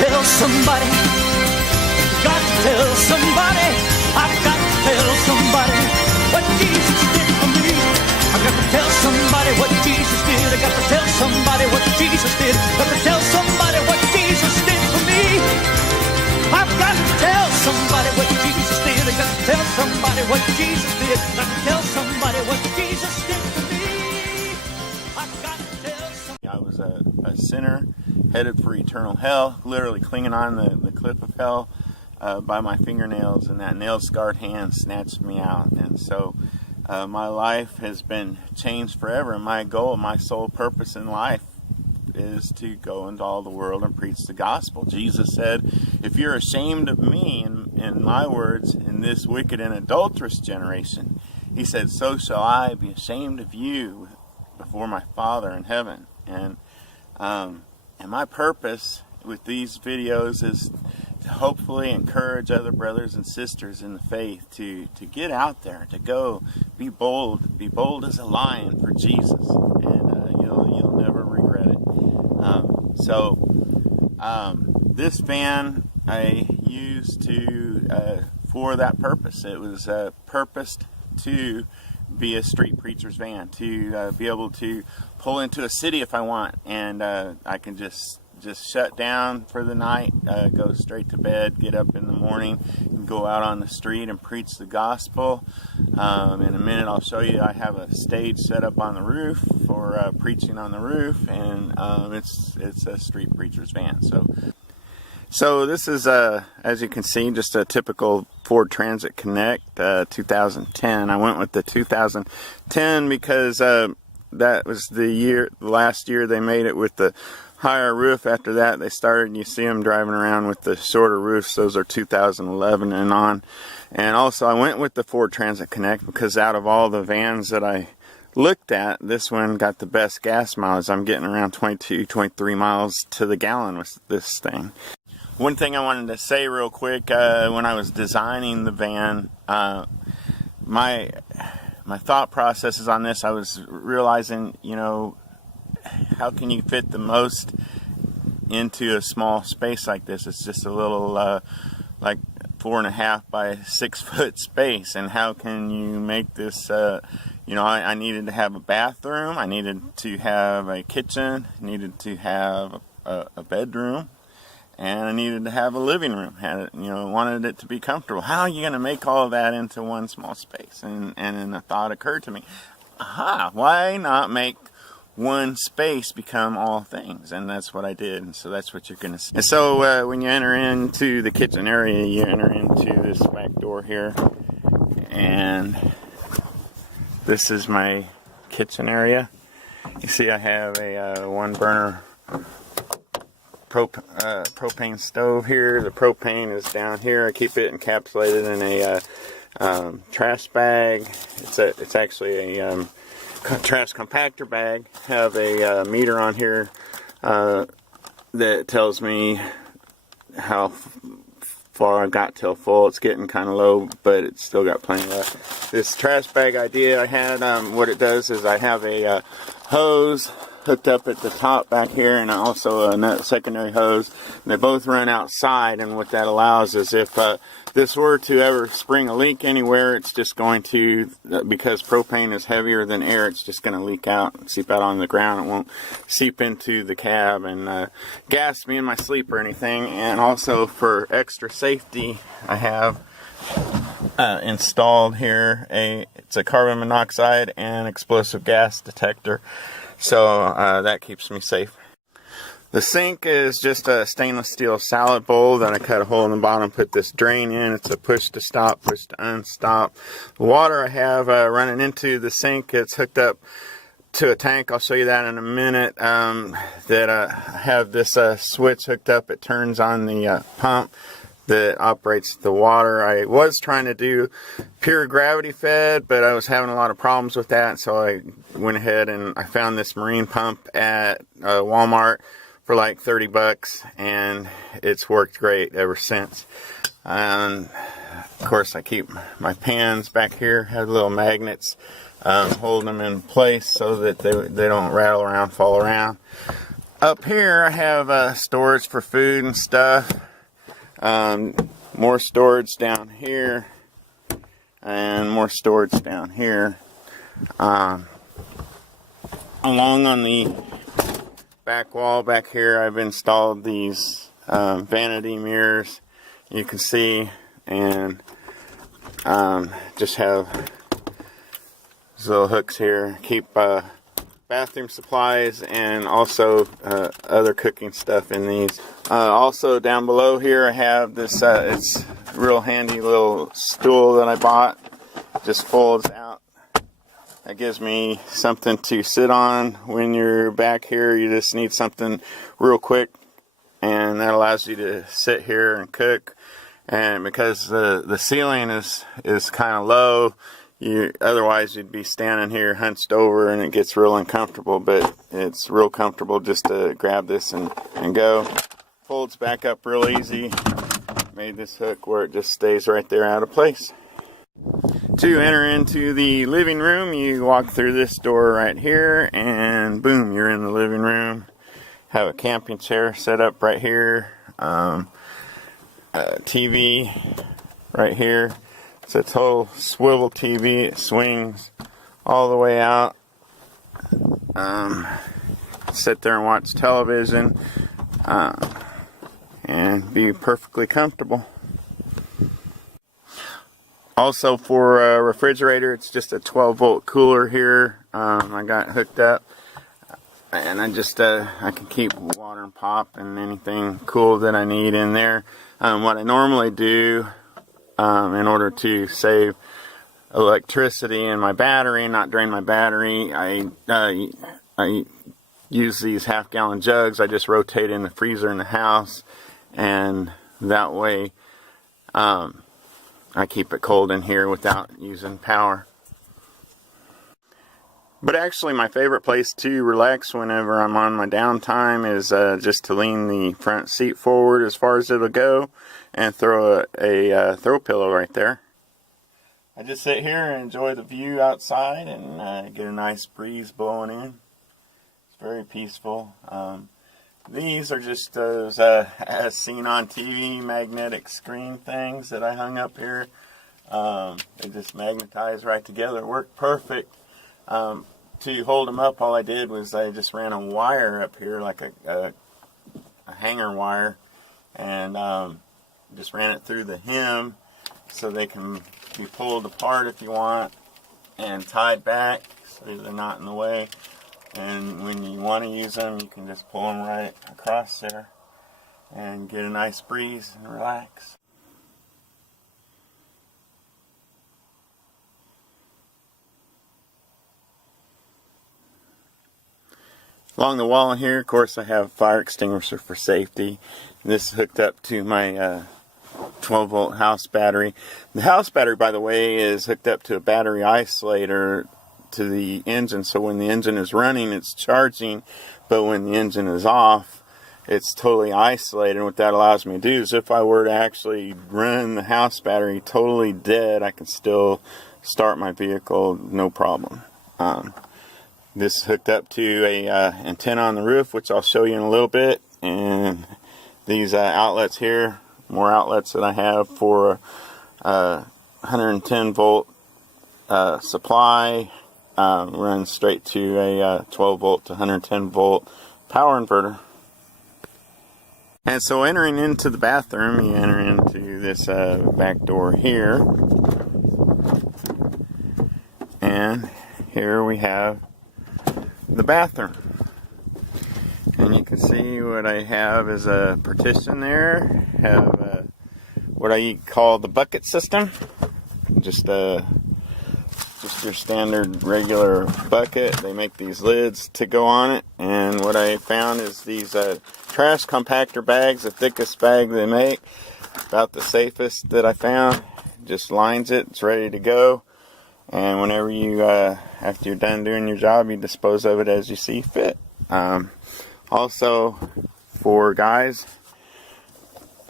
tell somebody. Got to tell somebody. I've got to tell somebody what Jesus did for me. I've got to tell somebody what Jesus did. I got to tell somebody what Jesus did. Got to tell somebody what Jesus did for me. I've got to tell somebody what Jesus did. I got to tell somebody what Jesus did. Got to tell somebody what Jesus did for me. I've got to tell somebody. I was a sinner headed for eternal hell, literally clinging on the cliff of hell by my fingernails, and that nail-scarred hand snatched me out. And so my life has been changed forever. And my goal, my sole purpose in life is to go into all the world and preach the gospel. Jesus said, if you're ashamed of me, in my words, in this wicked and adulterous generation, he said, so shall I be ashamed of you before my Father in heaven. And my purpose with these videos is to hopefully encourage other brothers and sisters in the faith to get out there, to go, be bold as a lion for Jesus, and you'll never regret it. This van I used for that purpose. It was purposed to be a street preacher's van, to be able to pull into a city if I want, and I can just shut down for the night, go straight to bed, get up in the morning, and go out on the street and preach the gospel. In a minute I'll show you, I have a stage set up on the roof for preaching on the roof, and it's a street preacher's van. So this is, as you can see, just a typical Ford Transit Connect 2010. I went with the 2010 because that was the last year they made it with the higher roof. After that they started, and you see them driving around with the shorter roofs. Those are 2011 and on. And also I went with the Ford Transit Connect because out of all the vans that I looked at, this one got the best gas mileage. I'm getting around 22, 23 miles to the gallon with this thing. One thing I wanted to say real quick, when I was designing the van, my thought processes on this, I was realizing, how can you fit the most into a small space like this? It's just a little like 4.5 by 6 foot space, and how can you make this I needed to have a bathroom, I needed to have a kitchen, needed to have a bedroom, and I needed to have a living room. Wanted it to be comfortable. How are you going to make all of that into one small space? And then a thought occurred to me, why not make one space become all things? And that's what I did, and so that's what you're going to see. And so when you enter into the kitchen area, you enter into this back door here, and this is my kitchen area. You see I have a one burner propane stove here. The propane is down here. I keep it encapsulated in a trash bag. It's actually a trash compactor bag. Have a meter on here that tells me how far I got till full. It's getting kind of low, but it's still got plenty left. This trash bag idea I had, what it does is I have a hose hooked up at the top back here, and also a secondary hose. And they both run outside, and what that allows is if this were to ever spring a leak anywhere, it's just going to, because propane is heavier than air, it's just going to leak out and seep out on the ground. It won't seep into the cab and gas me in my sleep or anything. And also for extra safety, I have installed here it's a carbon monoxide and explosive gas detector. So that keeps me safe. The sink is just a stainless steel salad bowl that I cut a hole in the bottom, put this drain in. It's a push to stop, push to unstop. The water I have running into the sink, it's hooked up to a tank. I'll show you that in a minute. That I have this switch hooked up. It turns on the pump that operates the water. I was trying to do pure gravity fed, but I was having a lot of problems with that, so I went ahead and I found this marine pump at Walmart for like 30 bucks, and it's worked great ever since. And of course I keep my pans back here, have little magnets holding them in place so that they don't rattle around, fall around. Up here I have storage for food and stuff. More storage down here. And more storage down here. Along on the back wall back here, I've installed these vanity mirrors, you can see, and just have these little hooks here, keep bathroom supplies and also other cooking stuff in these. Also down below here I have this, it's a real handy little stool that I bought, just folds out. That gives me something to sit on when you're back here. You just need something real quick, and that allows you to sit here and cook. And because the ceiling is kind of low, otherwise you'd be standing here hunched over and it gets real uncomfortable, but it's real comfortable just to grab this and go. Folds back up real easy. Made this hook where it just stays right there out of place. To enter into the living room, you walk through this door right here, and boom, you're in the living room. Have a camping chair set up right here. A TV right here. It's a total swivel TV. It swings all the way out. Sit there and watch television and be perfectly comfortable. Also for a refrigerator, it's just a 12-volt cooler here. I got hooked up, and I can keep water and pop and anything cool that I need in there. What I normally do in order to save electricity in my battery, not drain my battery, I use these half-gallon jugs. I just rotate in the freezer in the house, and that way I keep it cold in here without using power. But actually my favorite place to relax whenever I'm on my downtime is just to lean the front seat forward as far as it'll go and throw a throw pillow right there. I just sit here and enjoy the view outside and get a nice breeze blowing in. It's very peaceful. These are just those, as seen on TV, magnetic screen things that I hung up here. They just magnetize right together, work perfect. To hold them up, all I did was I just ran a wire up here, like a hanger wire, and just ran it through the hem so they can be pulled apart if you want and tied back so they're not in the way. And when you want to use them, you can just pull them right across there and get a nice breeze and relax. Along the wall here, of course, I have a fire extinguisher for safety. This is hooked up to my 12-volt house battery. The house battery, by the way, is hooked up to a battery isolator to the engine, so when the engine is running it's charging, but when the engine is off it's totally isolated. And what that allows me to do is if I were to actually run the house battery totally dead, I can still start my vehicle no problem. This is hooked up to a antenna on the roof, which I'll show you in a little bit, and these outlets here, more outlets that I have for 110 volt supply. Runs straight to a 12 volt to 110 volt power inverter. And so entering into the bathroom, you enter into this back door here, and here we have the bathroom. And you can see what I have is a partition there. Have what I call the bucket system, just your standard regular bucket. They make these lids to go on it, and what I found is these trash compactor bags, the thickest bag they make, about the safest that I found. Just lines it, it's ready to go, and whenever you after you're done doing your job, you dispose of it as you see fit. Also for guys,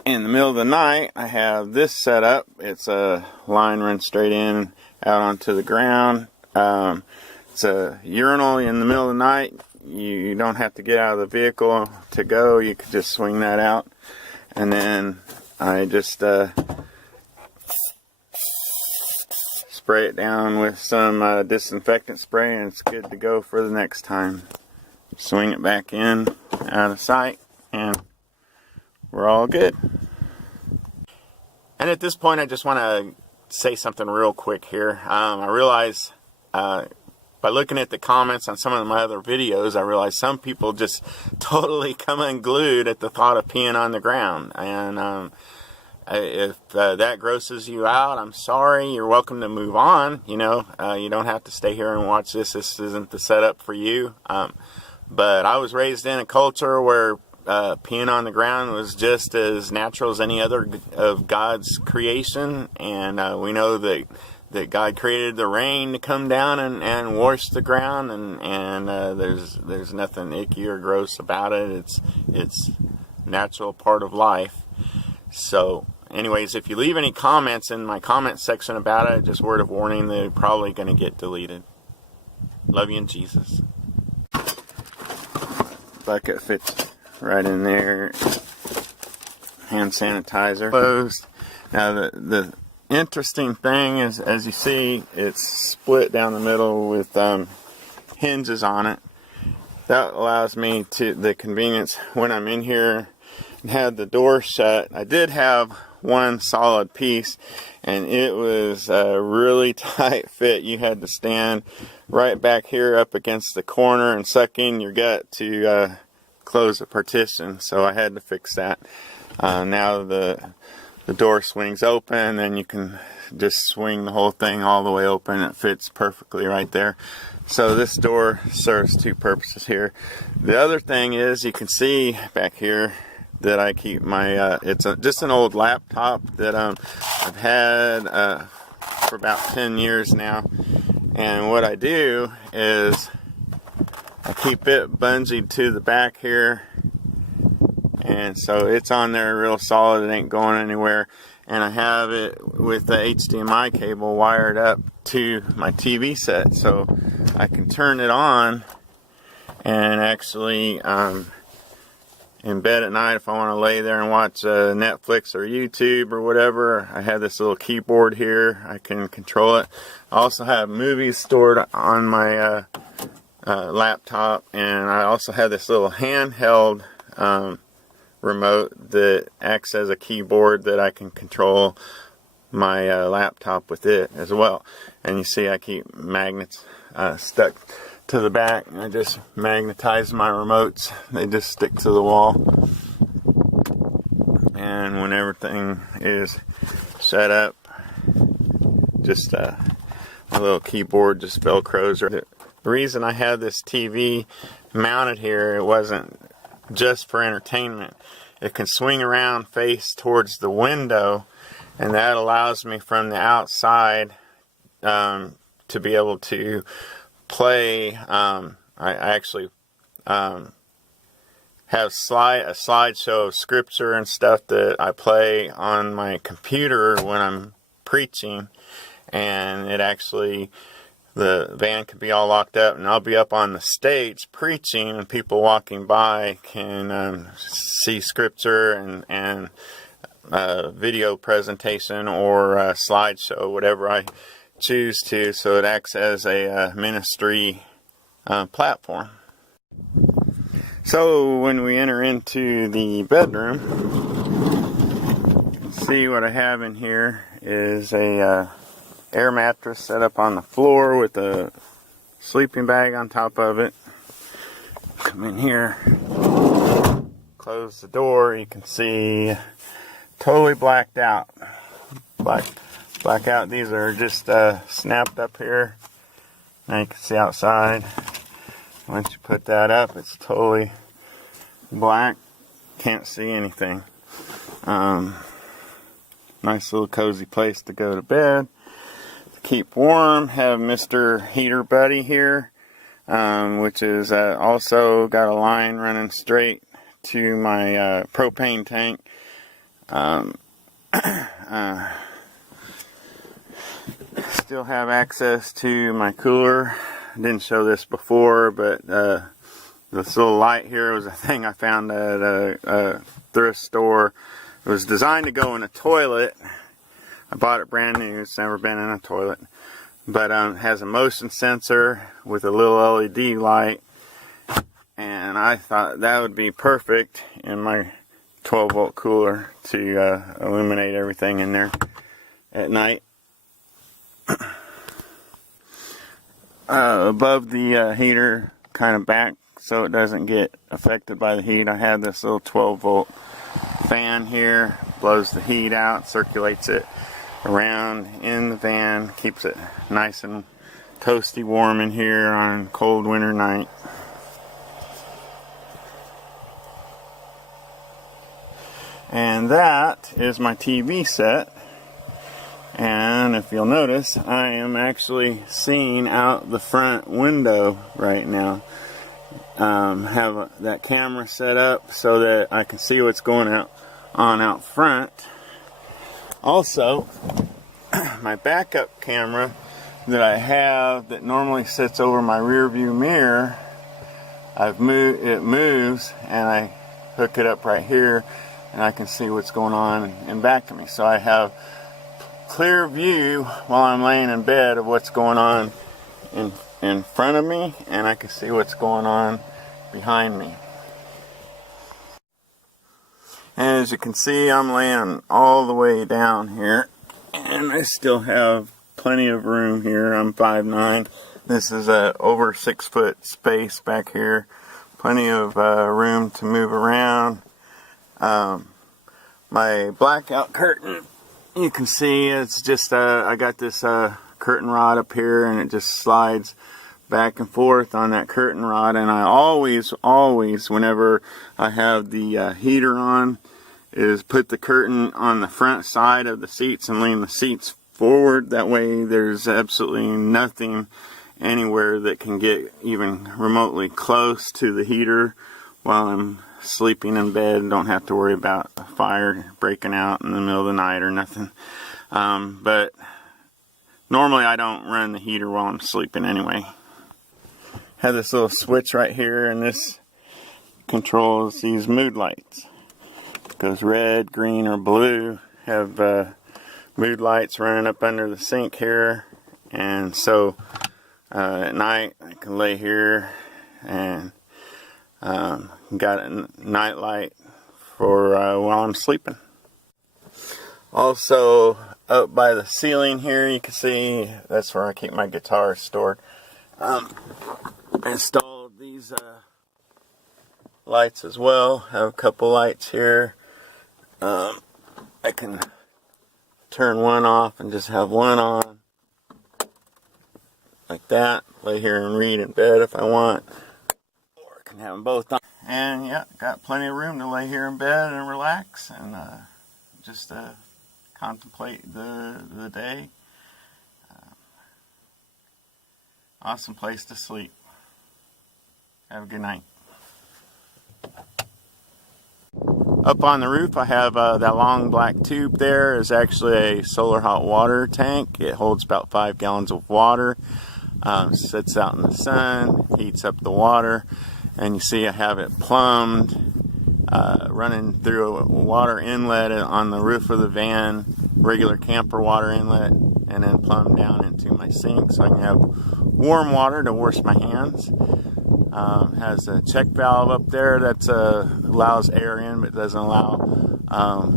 in the middle of the night I have this set up. It's a line runs straight in out onto the ground. It's a urinal in the middle of the night. you don't have to get out of the vehicle to go. You could just swing that out, and then I just spray it down with some disinfectant spray, and it's good to go for the next time. Swing it back in, out of sight, and we're all good. And at this point, I just want to say something real quick here. I realize by looking at the comments on some of my other videos, I realize some people just totally come unglued at the thought of peeing on the ground. And if that grosses you out, I'm sorry. You're welcome to move on. You know, you don't have to stay here and watch this. This isn't the setup for you. But I was raised in a culture where peeing on the ground was just as natural as any other of God's creation. And we know that God created the rain to come down and wash the ground, and there's nothing icky or gross about it. It's natural part of life. So anyways, if you leave any comments in my comment section about it, just word of warning, they're probably going to get deleted. Love you in Jesus. Bucket fits right in there. Hand sanitizer closed. Now the interesting thing is, as you see, it's split down the middle with hinges on it. That allows me to the convenience when I'm in here and had the door shut. I did have one solid piece, and it was a really tight fit. You had to stand right back here up against the corner and suck in your gut to close the partition, so I had to fix that. Now the door swings open, and you can just swing the whole thing all the way open. It fits perfectly right there. So this door serves two purposes here. The other thing is, you can see back here that I keep my it's just an old laptop that I've had for about 10 years now, and what I do is I keep it bungeed to the back here, and so it's on there real solid. It ain't going anywhere, and I have it with the HDMI cable wired up to my TV set, so I can turn it on and actually in bed at night, if I want to lay there and watch Netflix or YouTube or whatever. I have this little keyboard here. I can control it. I also have movies stored on my laptop, and I also have this little handheld remote that acts as a keyboard that I can control my laptop with it as well. And you see I keep magnets stuck to the back, and I just magnetize my remotes. They just stick to the wall, and when everything is set up, just my little keyboard just velcros. The reason I have this TV mounted here, it wasn't just for entertainment. It can swing around face towards the window, and that allows me from the outside to be able to play. I actually have a slideshow of scripture and stuff that I play on my computer when I'm preaching, and it actually, the van could be all locked up, and I'll be up on the stage preaching, and people walking by can see scripture and video presentation or a slideshow, whatever I choose to, so it acts as a ministry platform. So when we enter into the bedroom, see what I have in here is a air mattress set up on the floor with a sleeping bag on top of it. Come in here, close the door. You can see totally blacked out. Blackout. These are just snapped up here. Now you can see outside. Once you put that up, it's totally black. Can't see anything. Nice little cozy place to go to bed. To keep warm, have Mr. Heater Buddy here, which is also got a line running straight to my propane tank. Still have access to my cooler. Didn't show this before, but This little light here was a thing I found at a thrift store. It was designed to go in a toilet. I bought it brand new. It's never been in a toilet. But it has a motion sensor with a little LED light. And I thought that would be perfect in my 12-volt cooler to illuminate everything in there at night. Above the heater, kind of back so it doesn't get affected by the heat, I have this little 12-volt fan here. Blows the heat out, circulates it around in the van, keeps it nice and toasty warm in here on a cold winter night. And that is my TV set. And if you'll notice, I am actually seeing out the front window right now. Have that camera set up so that I can see what's going on out front. Also, my backup camera that I have that normally sits over my rear view mirror, it moves, and I hook it up right here, and I can see what's going on in back of me. So I have clear view while I'm laying in bed of what's going on in front of me, and I can see what's going on behind me. And as you can see, I'm laying all the way down here, and I still have plenty of room here. I'm 5'9". This is a over 6 foot space back here. Plenty of room to move around. My blackout curtain, you can see it's just I got this curtain rod up here, and it just slides back and forth on that curtain rod. And I always whenever I have the heater on, is put the curtain on the front side of the seats and lean the seats forward. That way there's absolutely nothing anywhere that can get even remotely close to the heater while I'm sleeping in bed. Don't have to worry about a fire breaking out in the middle of the night or nothing. But normally I don't run the heater while I'm sleeping anyway. Have this little switch right here, and this controls these mood lights. It goes red, green, or blue. Have mood lights running up under the sink here, and so at night I can lay here and got a night light for while I'm sleeping. Also, up by the ceiling here, you can see that's where I keep my guitar stored. I installed these lights as well. Have a couple lights here. I can turn one off and just have one on, like that. Lay here and read in bed if I want, or I can have them both on. And yeah, got plenty of room to lay here in bed and relax and just contemplate the day. Awesome place to sleep. Have a good night. Up on the roof, I have that long black tube there is actually a solar hot water tank. It holds about 5 gallons of water. Sits out in the sun, heats up the water, and you see I have it plumbed, running through a water inlet on the roof of the van, regular camper water inlet, and then plumbed down into my sink so I can have warm water to wash my hands. Has a check valve up there that allows air in but doesn't allow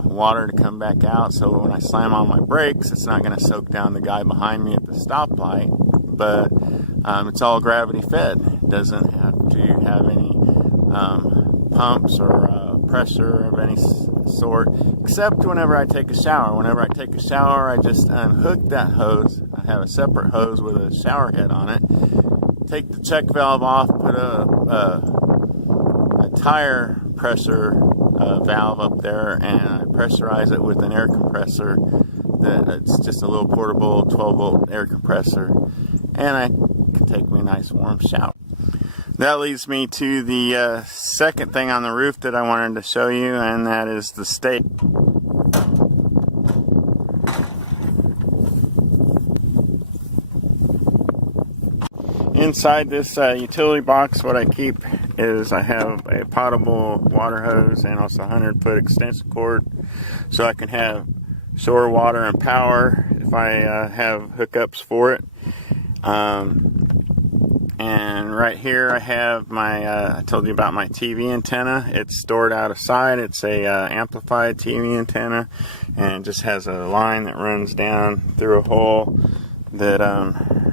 water to come back out, so when I slam on my brakes it's not going to soak down the guy behind me at the stoplight, but it's all gravity fed. It doesn't have to have any pumps or pressure of any sort, except whenever I take a shower. Whenever I take a shower, I just unhook that hose. I have a separate hose with a shower head on it. Take the check valve off, put a tire pressure valve up there, and I pressurize it with an air compressor. It's just a little portable 12-volt air compressor, and I can take me a nice warm shower. That leads me to the second thing on the roof that I wanted to show you, and that is the stake. Inside this utility box, what I keep is I have a potable water hose and also a 100-foot extension cord, so I can have shore water and power if I have hookups for it. And right here I have my, I told you about my TV antenna. It's stored out of sight. It's a amplified TV antenna, and it just has a line that runs down through a hole that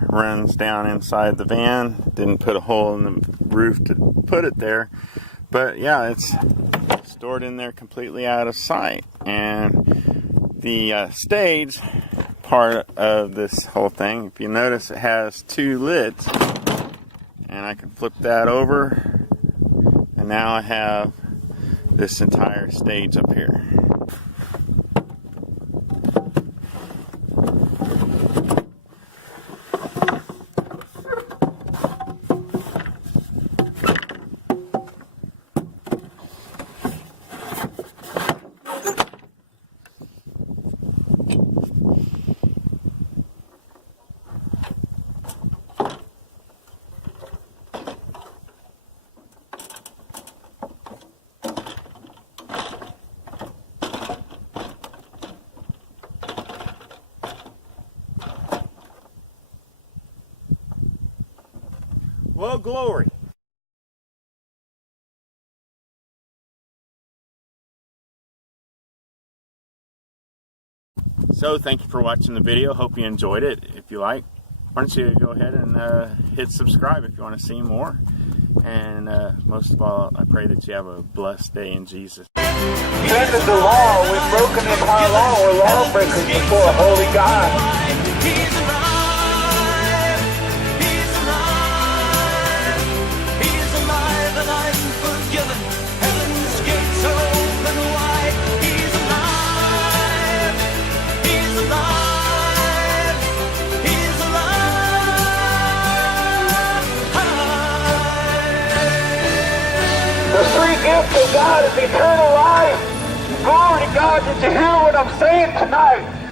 runs down inside the van. Didn't put a hole in the roof to put it there, but yeah, it's stored in there completely out of sight. And the stage part of this whole thing, if you notice, it has two lids, and I can flip that over, and now I have this entire stage up here. Well, glory. So thank you for watching the video. Hope you enjoyed it. If you like, why don't you go ahead and hit subscribe if you want to see more. And most of all, I pray that you have a blessed day in Jesus. Under the law, we've broken the high law. We're lawbreakers before a holy God. He's alive. He's alive. He's alive, and I'm forgiven. Heaven's gates are open wide. He's alive. He's alive. He's alive. The free gift of God is eternal life. Glory to God. Did you hear what I'm saying tonight?